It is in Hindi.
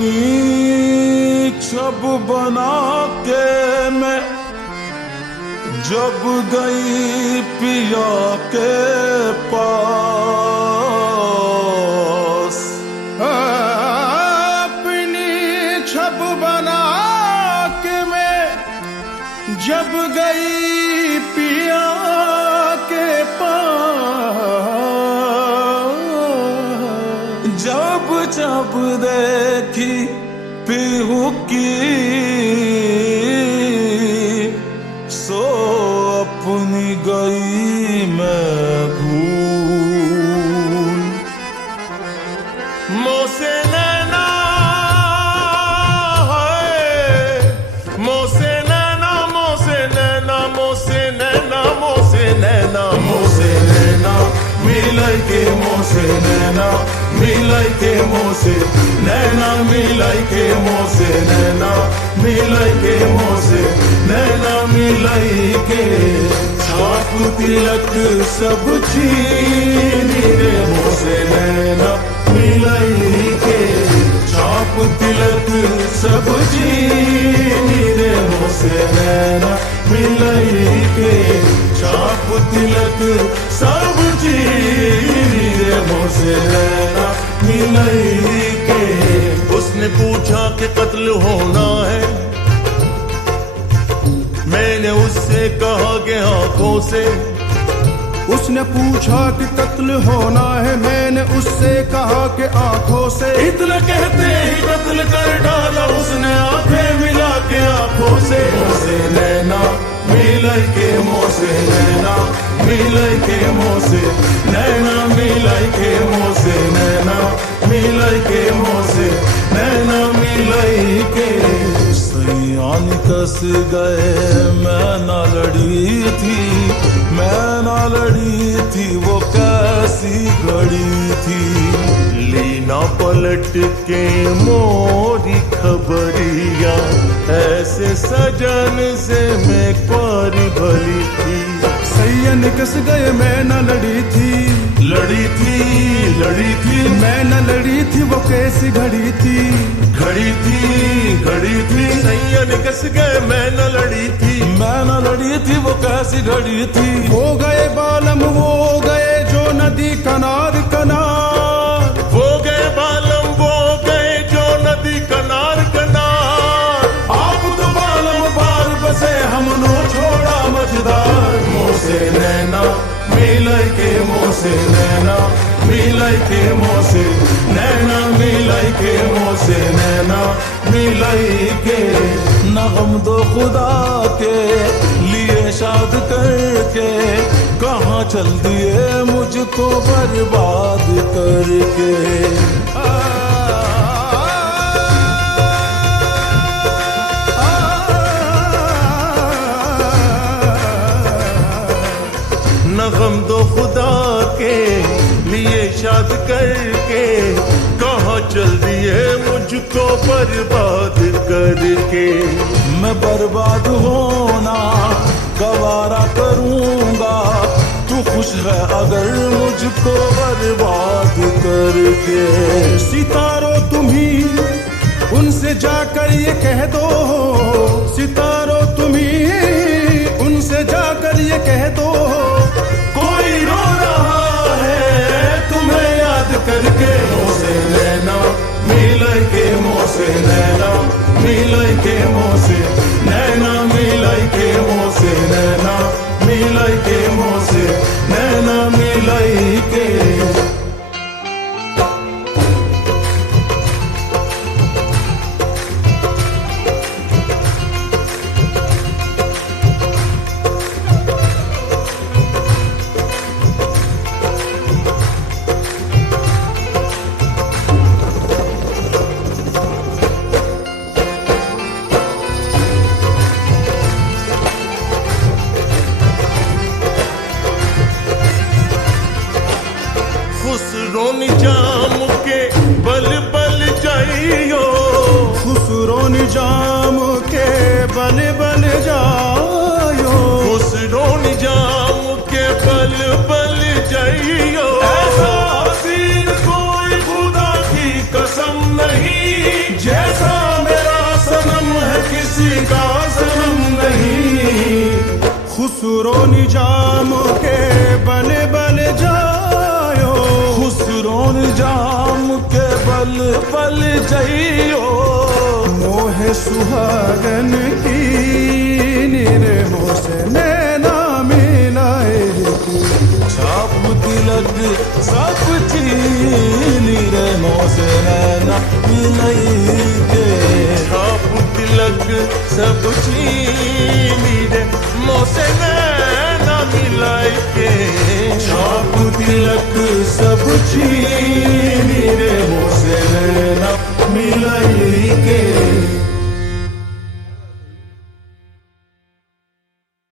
अपनी छब बना के मैं जब गई पिया के पास, अपनी छब बना के मैं जब गई पिया के पास, जब जब देखी पीहू की सो अपनी गई मैं भूल। मोसे नैना है, मोसे नैना, मोसे नैना, मोसे नैना, मोसे नैना, मोसे नैना मिलाई के, मोसे नैना मिलाई के, मोसे नैना मिलाई के, मोसे नैना मिलाई के, मोसे नैना मिलाई के, छाप तिलक सब चीनी रे, मोसे नैना मिलाई के, छाप तिलक सब चीनी रे, मोसे नैना मिलाई के, छाप तिलक सब चीनी रे, मोसे नैना मिलाई के। उसने पूछा कि कत्ल होना है, मैंने उससे कहा कि आंखों से। उसने पूछा कि कत्ल होना है, मैंने उससे कहा कि आंखों से। इतना कहते ही कत्ल कर डाला उसने आंखें मिला के आंखों से। मोसे नैना मिलाई के, मोसे नैना मिलाई के, मोसे नैना मिलाई के, मोसे नैना मिलाई के, मोसे नैना मिलाई के। सैयान कस गए मैं ना लड़ी थी, मैं ना लड़ी थी, वो कैसी घड़ी थी। लीना पलट के मोरी खबरिया, ऐसे सजन से मैं प्यारी भली थी। सैयन कस गए मैं न लड़ी थी, लड़ी थी, लड़ी थी, मैं न लड़ी थी, वो कैसी घड़ी थी, घड़ी थी, घड़ी थी। सैयन कस गए मैं न लड़ी थी, मैं ना लड़ी थी, वो कैसी घड़ी थी। हो गए बालम वो गए जो नदी कनार कनार, वो गए बालम वो गए जो नदी कनार कनार। आप तो बालम बार बसे हमनो छोड़ा मझदार। मोसे नैना मिलाई के, मोसे नैना मिलाई के, मोसे नैना मिलाई के, मोसे नैना मिलाई के। न गम दो खुदा के लिए शाद करके, कहाँ चल दिए मुझको बर्बाद करके। न गम दो खुदा के लिए शाद करके, कहाँ चल दिए मुझको बर्बाद करके। मैं बर्बाद होना गवारा करूंगा, तू खुश है अगर मुझको बर्बाद करके। सितारों तुम्ही उनसे जाकर ये कह दो, सितारों तुम्ही उनसे जाकर ये कह दो, कोई रो रहा है तुम्हें याद करके। मोसे नैना मिलाई के, मोसे नैना मिलाई के, मोसे नैना मिलाई के, मोसे नैना मिलाई के, मोसे नैना मिलाई के। खुसरो निजाम के बल बल जाइयो, खुसरो निजाम के बल बल जाइयो, खुसरो निजाम के बल बल जाइयो। ऐसा हसीन कोई खुदा की कसम नहीं, खुसरो निजाम के बल बल जायो, खुसरो निजाम के बल बल जइयो, मोहे सुहागन की निर्मो से नैना मिलाए तू, छाप तिलक सब चीनी रे मोसे नैना मिलई के, छाप तिलक सब चीनी रे मोसे नैना मिलाई के, छाप तिलक सब चीनी